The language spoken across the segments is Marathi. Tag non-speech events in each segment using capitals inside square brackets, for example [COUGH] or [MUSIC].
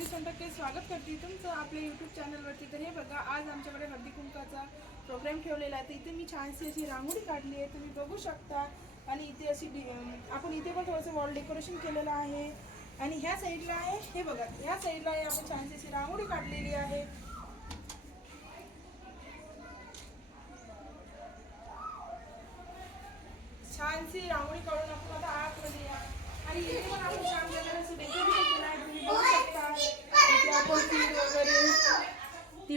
माधुरी सोनटक्के स्वागत करते. तुमचं आपल्या यूट्यूब चॅनलवरती तर हे बघा आज आमच्याकडे हळदी कुंकाचा प्रोग्राम ठेवलेला आहे. तर इथे मी छानशी अशी रांगोळी काढली आहे. तुम्ही बघू शकता. आणि इथे अशी डि आपण इथे पण थोडंसं वॉल डेकोरेशन केलेलं आहे. आणि ह्या साईडला आहे हे बघा ह्या साईडला आहे आपण छानशी अशी रांगोळी काढलेली आहे. छानशी रांगोळी काढून आपण आता आतमध्ये या. आणि इथे पण आपण छान प्रकारे असं डेकोरेशन केलं आहे तुम्ही बघू शकता इथे आपण तीळ वगैरे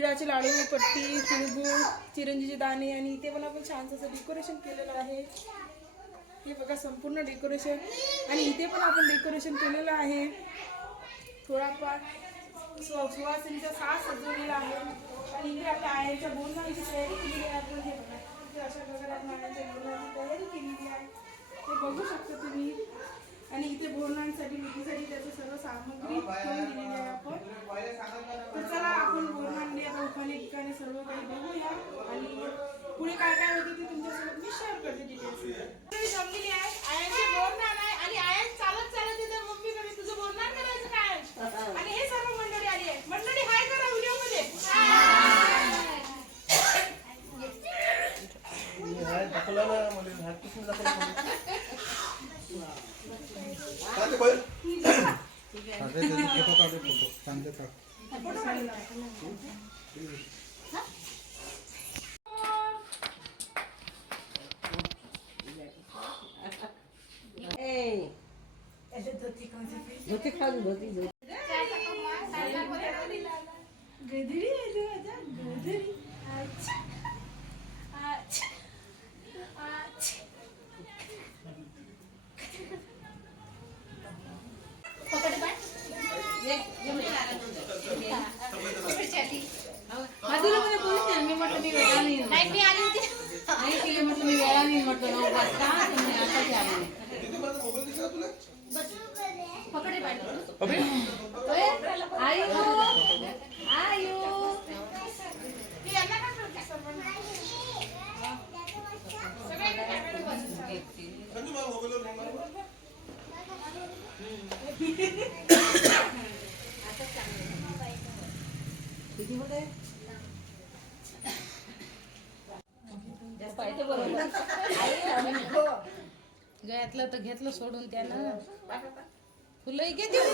तिळाचे लाडू पट्टी तिळगुळ चिरंजीचे दाणे आणि इथे पण आपण छान असं डेकोरेशन केलेलं आहे. हे बघा संपूर्ण डेकोरेशन आणि इथे पण आपण डेकोरेशन केलेलं आहे. थोडाफार स्व सुवासिनीचा सास सजवलेला आहे. आणि इथे आपल्या आयांच्या बोलण्याची तयारी केलेली आहे. आपण हे बघा इथे अशा प्रकारे आपण आयांच्या बोलण्याची तयारी केलेली आहे ते बघू शकता तुम्ही आणि इथे बोलण्यासाठी विधीसाठी त्याचं सर्व सामग्री ठेवून दिलेली आहे आपण तर चला आपण बोलणांनी आता उखाणे ठिकाणी सर्व काही बघूया आणि पुढे काय काय होते ते तुमच्यासोबत मी शेअर करते डिटेल्स जमलेली आहे आयांची बोलणार आहे आणि आयन चालत चालत येते. मम्मीकडे तुझं बोलणार करायचं काय आणि हे सर्व मंडळी आली आहे. मंडळी हाय करा व्हिडिओमध्ये दाखवला ना मला हातपासून दाखवलं काय ते बैल? फोटो काढू फोटो चांगले काढ धोती खाली धोती धोती। गधडी आहे तू माझा गधडी अच्छा। अच्छा। अच्छा। आधीला मध्ये बोलत नाही मी म्हटलं मी वेळा नाही येणार. नाही मी आली होती। नाही तिला म्हटलं मी वेळा नाही म्हटलं नऊ वाजता तर म्हणे आता ते आले गळ्यातलं तर घेतलं सोडून त्यानं. घे देऊ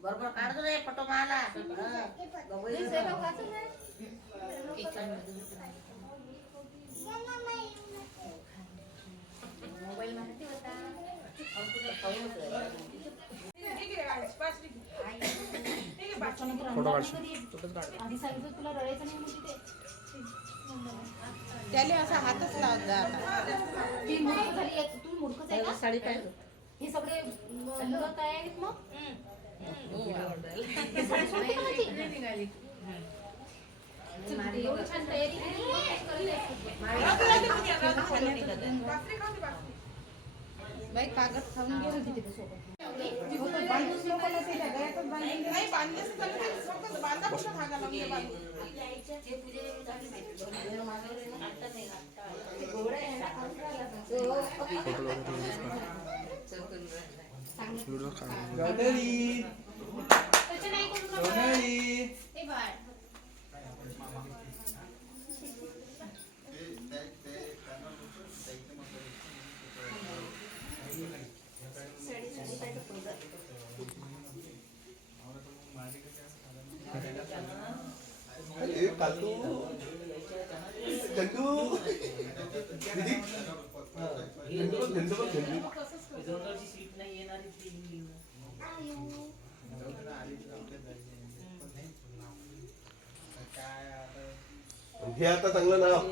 बरोबर काढतो रे फोटो मला. पाच. फोटो काढशील. आधी सांगितलं तुला रडायचं नाही म्हणजे ते त्याला असा हातच लावत जा आता ती मूर्ख झाली आहे. तू मूर्खच आहे का साडी पाहिजे हे सगळे मुलं काय आहेत मग हे साडी सुटते का माझी? चल, एवढी छान तयारी केली. मग काय करत. बाई कागद खाऊन ना तिथे सोबत चालत नाही. फक्त बांधा कुठं धागा लावून दे बांधून. व्हिडिओ काढ गाडरी, त्याच्या नाही. करू हे कालू. गंडू. दीदी. हा, गंडू बघ, गंडू. हे आता चांगलं नाव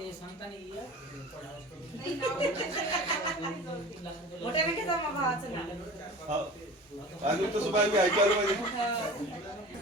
हा. अजून सुद्धा आम्ही ऐकायला पाहिजे [LAUGHS]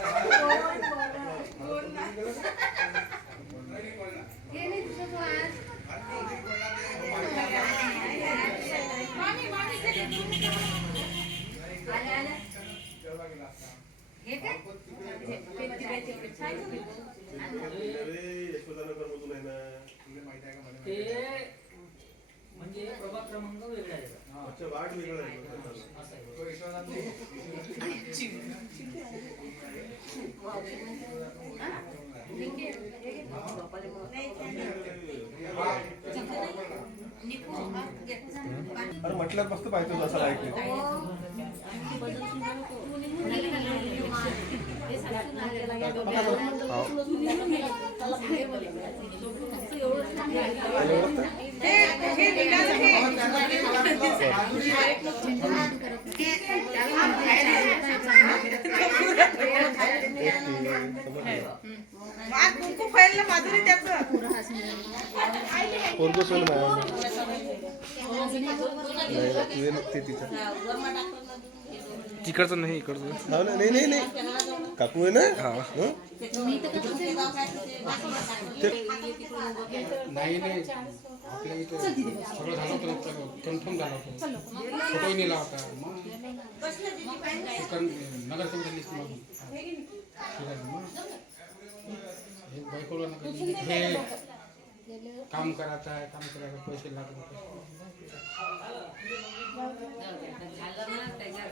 तिकडचं नाही इकडचं. हा. ना नाही नाही. नाही काकू आहे ना हं? नाही नाही आपल्या इथं सगळं झालं होतं कन्फर्म झालं होतं नेला होता मग मग हे काम करायचं आहे काम करायचं पैसे लागतात होते झालं ना त्याच्यात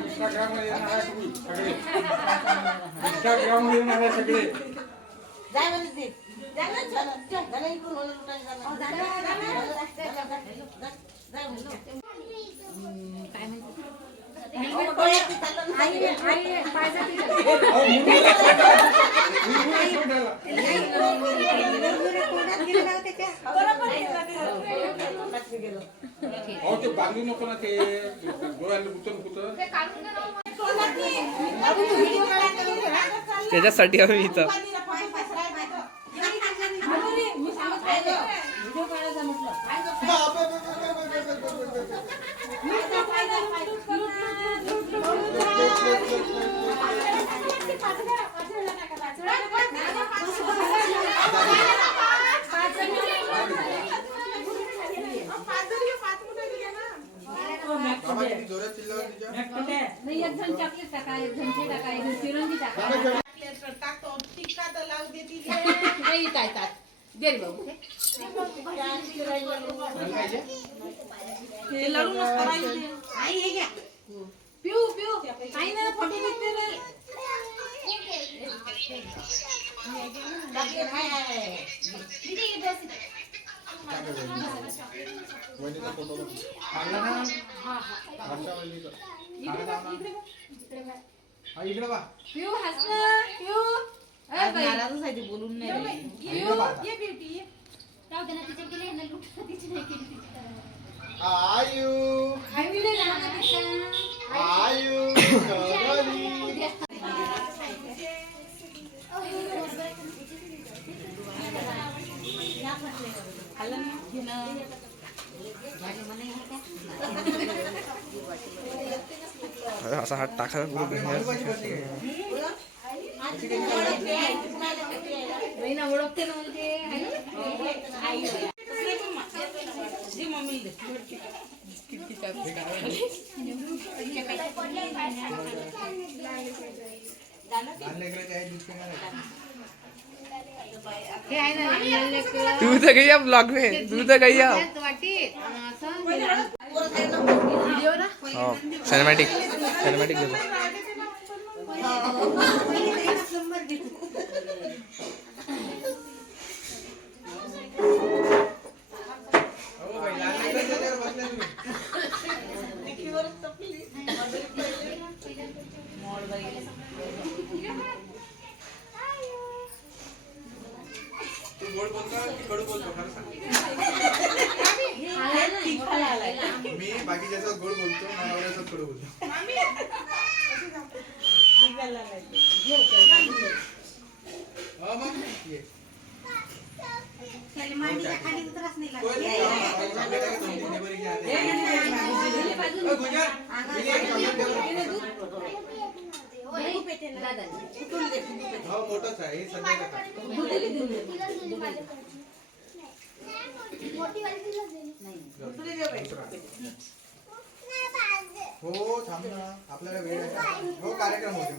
इंस्टाग्रामला येणार आहे तुम्ही सगळे इंस्टाग्रामला येणार आहे सगळे अहो ते बांधू नको ना ते. डोळ्याला गुतन गुतन त्याच्यासाठी आम्ही इथं. बाबा किती नाही एक जण चॉकलेट टाका एक जण ते टाका एक जण चिरंजी टाका. [LAUGHS] नाही काय काय दे रे बाबू पिऊ पिऊ. काही नाही फोटो निघते रे. हाय, हाय, इकडे बा पिऊ हस ना पिऊ आज नाराजच आहे ती बोलून नाही राहिली. पिऊ ये ब्युटी ये आयु आईने लहानपेक्षा आयु कमली. असा हात टाका बहिणा ओळखते ना मला ते आहे ना? आई आहे. दे मम्मीला दे. हे आहे ना लहान लेकरं. तू तर गई अब ब्लॉग में? तू तर गई अब त्यात वाटीत, आणि असं व्हिडिओ ना हो सिनेमॅटिक सिनेमॅटिक गोड बोलतो की कडू बोलतो सांग. मी बाकी बाकीच्याचा गोड बोलतो मानवऱ्याचा कडू बोलतो हा मग ये. हो मोठंच आहे हे सगळं खा. हो थांब ना. आपल्याला वेळ आहे हो कार्यक्रम होते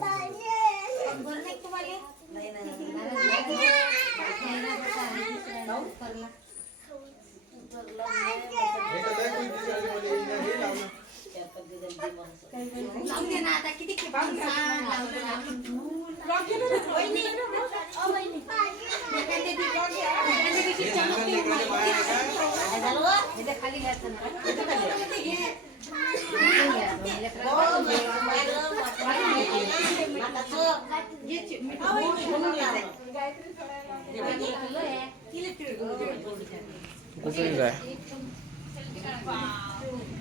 लावून दे ना आता किती खेप लावलं लावलं. Lock केलं एखाद्या दिवशी- एखाद्या दिवशी हे काय झालं हो? ह्याच्या खाली घ्यायचं ना. ह्याच्या खाली. इथून घ्यायचं. लेकराला वाटून घ्यायचं. जे ची- मीठ म्हणून घ्यायचं. हे किलो आहे. किलो पिळून घ्यायचं. आहे, चांगलं आहे. हा? कोणाला बसतो?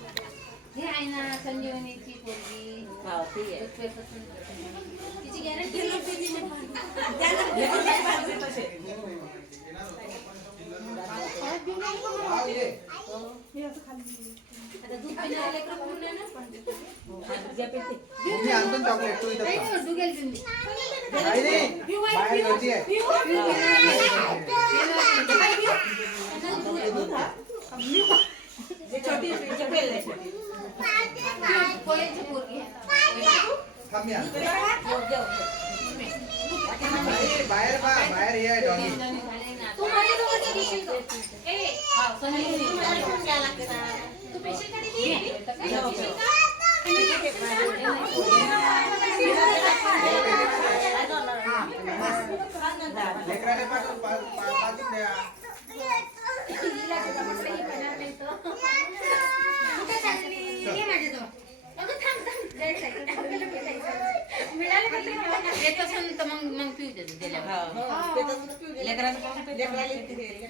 हे आहे ना संजीवनीची पोरगी तिची गॅरंटी ये. आता दूध पिणारे लेकरं कोण नाही ना? मी आणतो ना chocolate, तू इथं नाही, खा. नाही, डुगेल देऊन दे. नाही, नाही. बाहेर गर्दी आहे पोरगी आहे. थांब बाहेर बा बाहेर तू माझ्या दोघांचं घेशील ए, हा, तू कडे घेशील का? लेकराला पाठवून द्या कुठे चालली? ये माझ्याजवळ. अगं थांब, थांब. जायचं आहे. आपल्याला भेटायचं. मिळालं का ते? येत असेल तर मग मग पिऊ देतो दिल्यावर.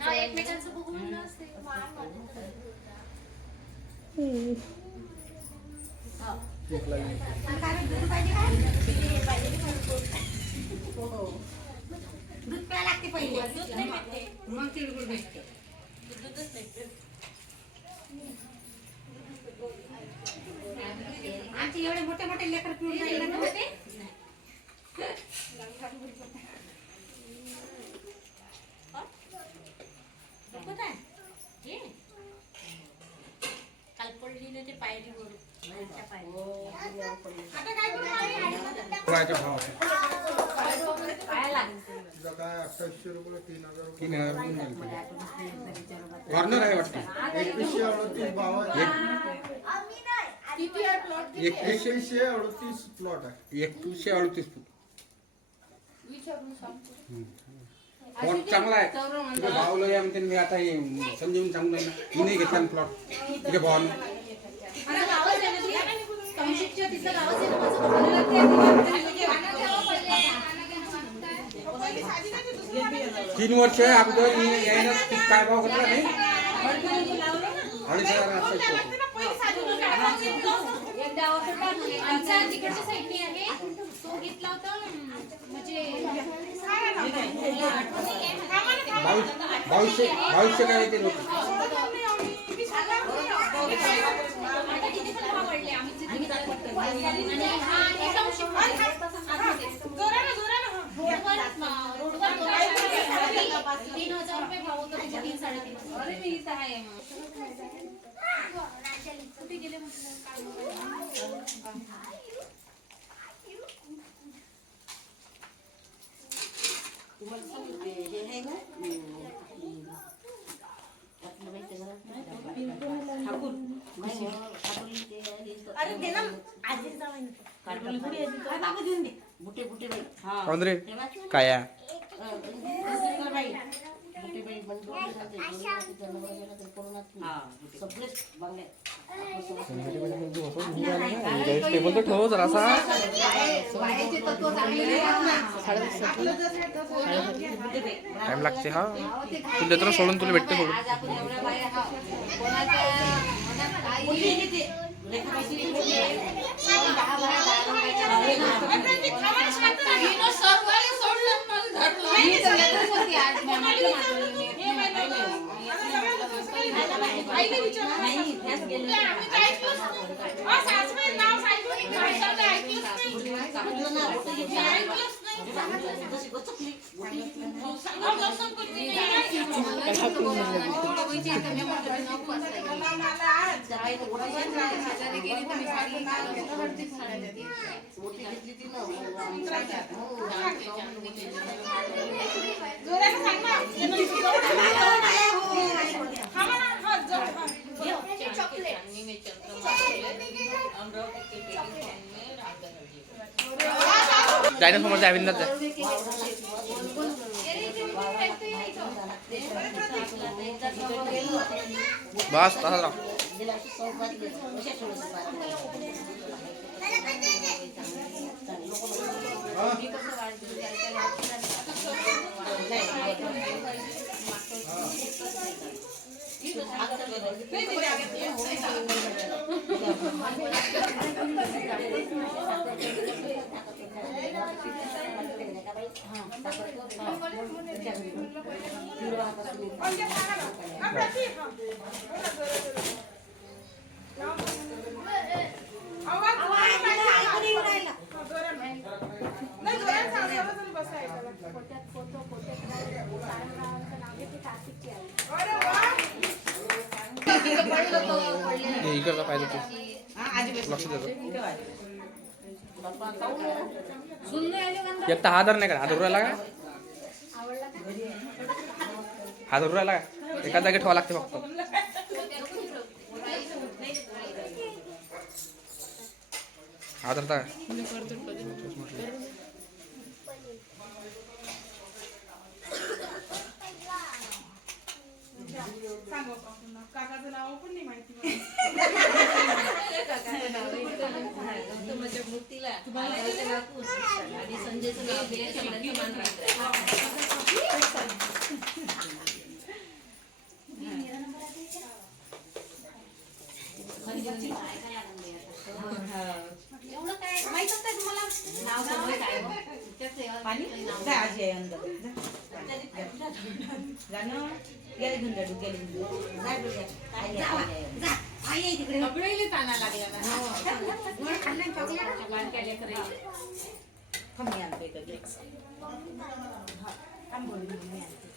हा, एकमेकांचं बघून असते. हा. आणि काय दूध पाहिजे का? हो. दूध प्यायला लागते पहिले दूध नाही भेटते मग तिळगुळ भेटते आमचे एवढे मोठे मोठे लेकर पिऊन राहिले ना ते काल आता काय करू? काय अठ्ठावीसशे रुपये तीन हजार आहे वाटतं. एकवीसशे अडतीस प्लॉट एकवीसशे अडतीस प्लॉट आहे. एकवीसशे अडतीस प्लॉट चांगला आहे. भावलं या म्हणते मी आता हे समजून चांगलं आहे ना मी नाही घेतला प्लॉट तुझ्या भावानं आता गावात आहे ना ती? कौशिकच्या तिचं गावात आहे ना माझं भावाला ते दिलं. पाण्यात ठेवा पडले. पहिली साधी नाही ती दुसरी वाली आहे. तीन वर्ष अगोदर मी यायला काय भाव घेतला नाही? अडीच हजार असं. एकदा तिकडच्या साईडने आहे. तो घेतला होता म्हणजे बावीस बावीसशे बावीसशे काय येते लोक? तीन हज़ार रुपये भाव होता तीन साडेतीन. अरे मी इथं आहे. कुठे गेले अरे दे ना आजी जावाई बुटे बुटे बाई. हा. कोण रे काया. टेबल तर ठेव जरासा. टाइम लागते हा. तुला देतो ना सोडून तुला भेटते सोडून. आज. घेतली. जशी गचकली. बोटं घेतली ना. सकाळी तर बोटं घेतली. बोटं घेतली ती ना. जोरानं सांग ना. हा म्हणा, हा, जोर, हा. जाय ना समोर जाय बिंदात जाय बस तसा राह गेल्या वर्षी संक्रांत गेली. अशा थोडंसं म्हणजे सांगा ना. हा, प्रति, हा. बोला, जोरात, जोरात. आवाज जोरात पाहिजे. हा, जोरात. नाही, जोरात सांग, जोरात आणि बसा ऐकायला. अरे वा. हे इकडचा पाहिजे ते. लक्ष देतो एक तर हा धर नाही का? हा धरू राहिला का हा धरू राहिला का एका जागी ठेवा लागते फक्त. हा धरता का सांग काकाचं नाव पण नाही माहिती आणि काय अंदर जाणं गेले घेऊन जा गेले घेऊन जा. आई तिकडे. वर खाल्लं ना चॉकलेट? बारक्या लेकरं. थांब मी आणते इथं ग्लास. थांब बोलू मी आणते.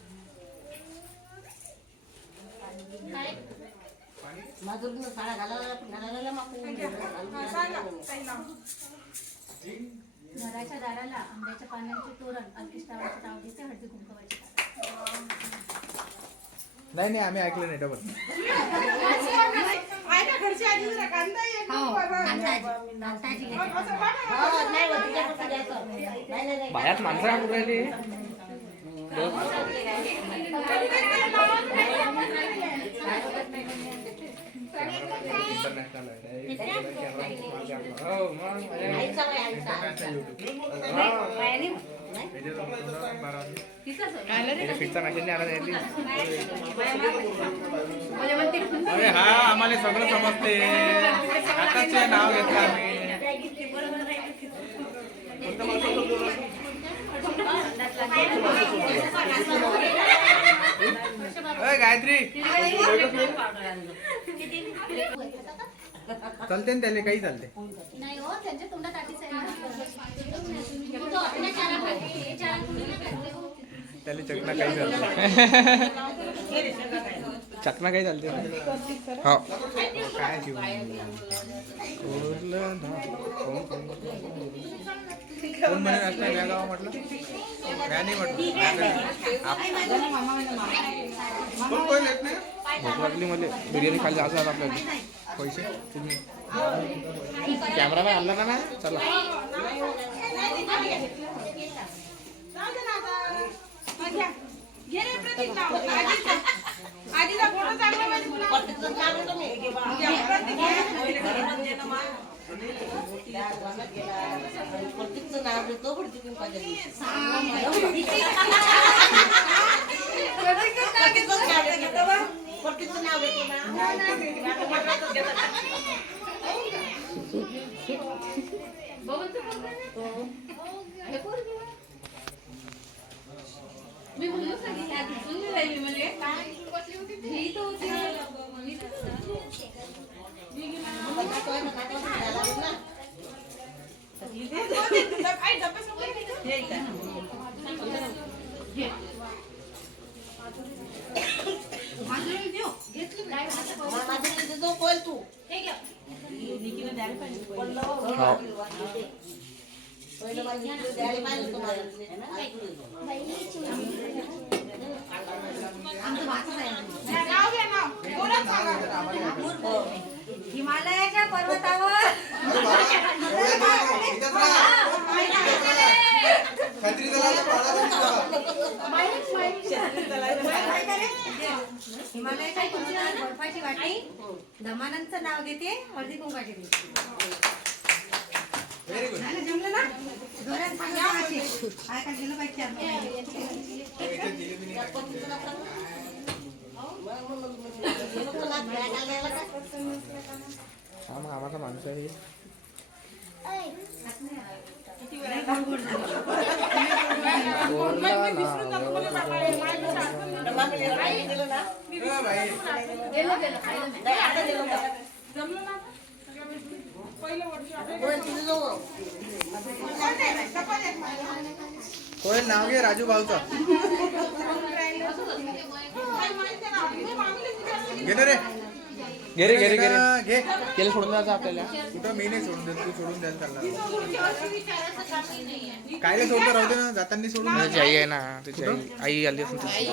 माधुरीनं साड्या घालायला घालायला हा. घराच्या दाराला आंब्याच्या पानांचे तोरण अल्किष्टावाचे नाव घेते हळदी कुंकवाचे नाही नाही आम्ही ऐकलं नाही डबल. हो. बायात माणसं कुठं राहिली. इंटरनॅशनल हो मग अरे हा आम्हाला सगळं समजते आताच नाव घेतलं आम्ही अय, गायत्री चालते ना त्याला काही चालते. नाही हो त्यांच्या तोंडात आधीच आहे ना. तो आपल्या चारा खाते. हे चारा कुणी नाही खाते हो. त्याला चकना काही चालते चकना काही चालते हो. काय धाम. कोण म्हणे असं म्या गावा म्हटलं? म्या नाही म्हटलं. कोण कोण येत नाही भूक लागली मला बिर्याणी खायला जायचं आता आपल्याला. पैसे? तुम्ही? कॅमेरामॅन आणला चला ना. हा, घ्या. घे रे प्रतीक नाव. आजीचं. आजीचा फोटो चांगला पाहिजे तुला. पट्टीचं नाव घेतो मी. घे बा. घे ना मा. पट्टीचं नाव घेतो पट्टी कुंकाच्या दिवशी. पट्टीचंच नाव घेतो बा. पट्टीचं नाव घेतो ना. मी म्हणून सांगितलं आधी जुनी राहिली म्हणजे ही तर होती मी. माझं तिथे जो तू पाहिजे होतं मला. नाव घ्या नाव बोलत सांगा हिमालयाच्या पर्वतावर. हिमालयाच्या पर्वतावर बर्फाची वाटी. दमानंदचं नाव घेते हळदी कुंकाची व्हेरी गुड झालं जमलं ना? जोरात सांगा अशी. काय काय गेलं पाहिजे चार मग आम्हाला माणसं आहे. जमलं ना? कोयल नाव घे राजू भाऊचं. घे ना रे. घे रे घे रे घे रे. घे केलं सोडून द्यायचं आपल्याला. कुठं मी नाही सोडून देत तू सोडून द्यायला चालला कायला सोडतो राहू दे ना जाताना सोडून दे. तुझी आई आहे ना तुझी आई. आई आली असून तुझी.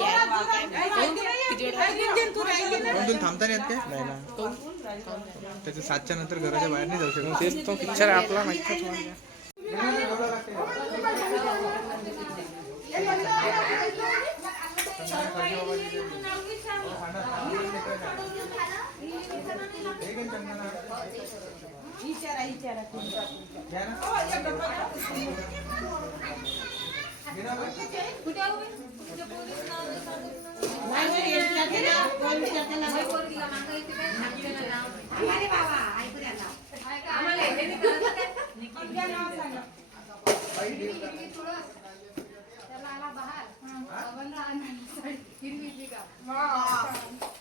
पण तुला थांबता नाही येत काय? नाही ना त्याच्या सातच्या नंतर घराच्या बाहेर नाही जाऊ शकत. तेच तो पिक्चर आहे आपला माहिती विचारा विचारा. अरे बाबा ऐकू द्या नाव. किती साड्या घेता हिरव्या जाण जाण जाण. सांग बाई माधुरी सगळ्यात तुम्ही वस्तू खायचं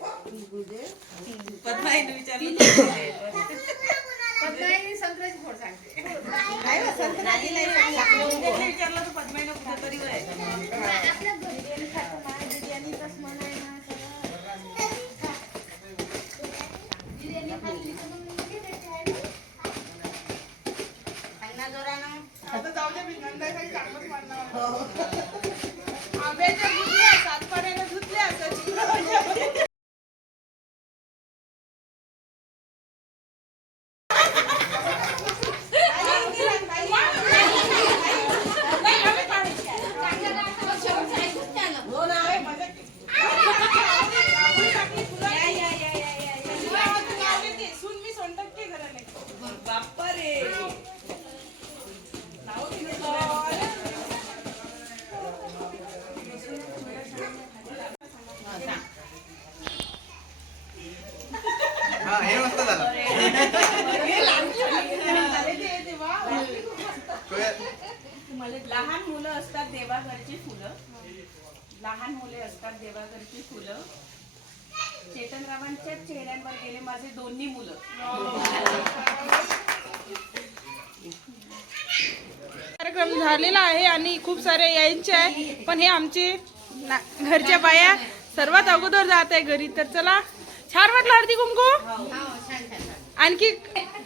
बांधून देतो हा. नाही नंदाईसाठी स्पेशल वाटलं येत ना मुखाने आपल्या घरी बिर्याणी खातो बिर्याणीचाच मन लहान मुलं असतात देवाघरची फुलं. लहान मुले असतात देवाघरची फुलं. चेतनरावांच्या चेहऱ्यांवर गेले माझे दोन्ही मुलं. कार्यक्रम झालेला आहे आणि खूप सारे यायचे आहे पण हे आमचे घरच्या बाया सर्वात अगोदर जात आहे घरी. तर चला छान वाटलं हळदी कुंकू? आणखी हा.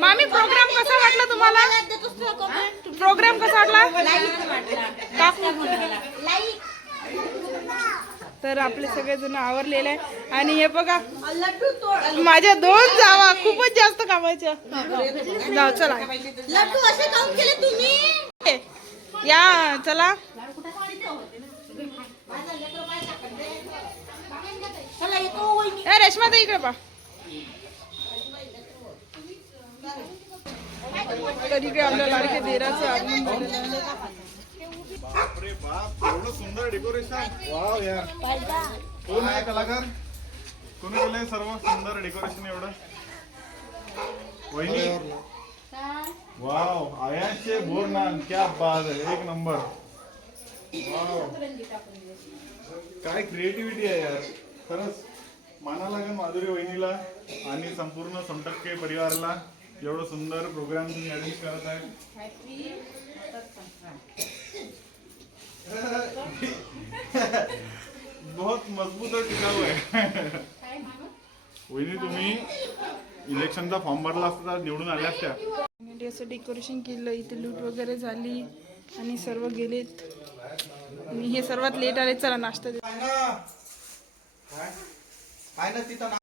मामी प्रोग्राम कसा वाटला तुम्हाला? प्रोग्राम कसा वाटला? का? तर आपले सगळेजण आवरलेले आहे. आणि हे बघा माझ्या दोन जावा खूपच जास्त कामाच्या. जाऊ चला. लड्डू असे काऊन केले तुम्ही? या चला. रेश्मा ताई इकडे पा. तर इकडे आपल्या लाडके देराचं आगमन बापरे बाप एवढं सुंदर डेकोरेशन. वाव यार. कोण आहे कलाकार? कोणी केलंय सर्व सुंदर डेकोरेशन एवढं? वहिनी? वाव भोर नान क्या बात आहे. एक नंबर. वाव. काय क्रिएटिव्हिटी आहे यार. खरंच माना लागेल माधुरी वहिनीला आणि संपूर्ण समटक्के परिवाराला. एवढं सुंदर प्रोग्राम तुम्ही अरेंज करत आहे. बहुत मजबूत और टिकाऊ आहे वहिनी तुम्ही इलेक्शनचा फॉर्म भरला असता तर निवडून आल्या असत्या. असं डेकोरेशन केलं इथे लूट वगैरे झाली आणि सर्व गेलेत. आणि हे सर्वात लेट आले चला नाश्ता दे ना. तिथं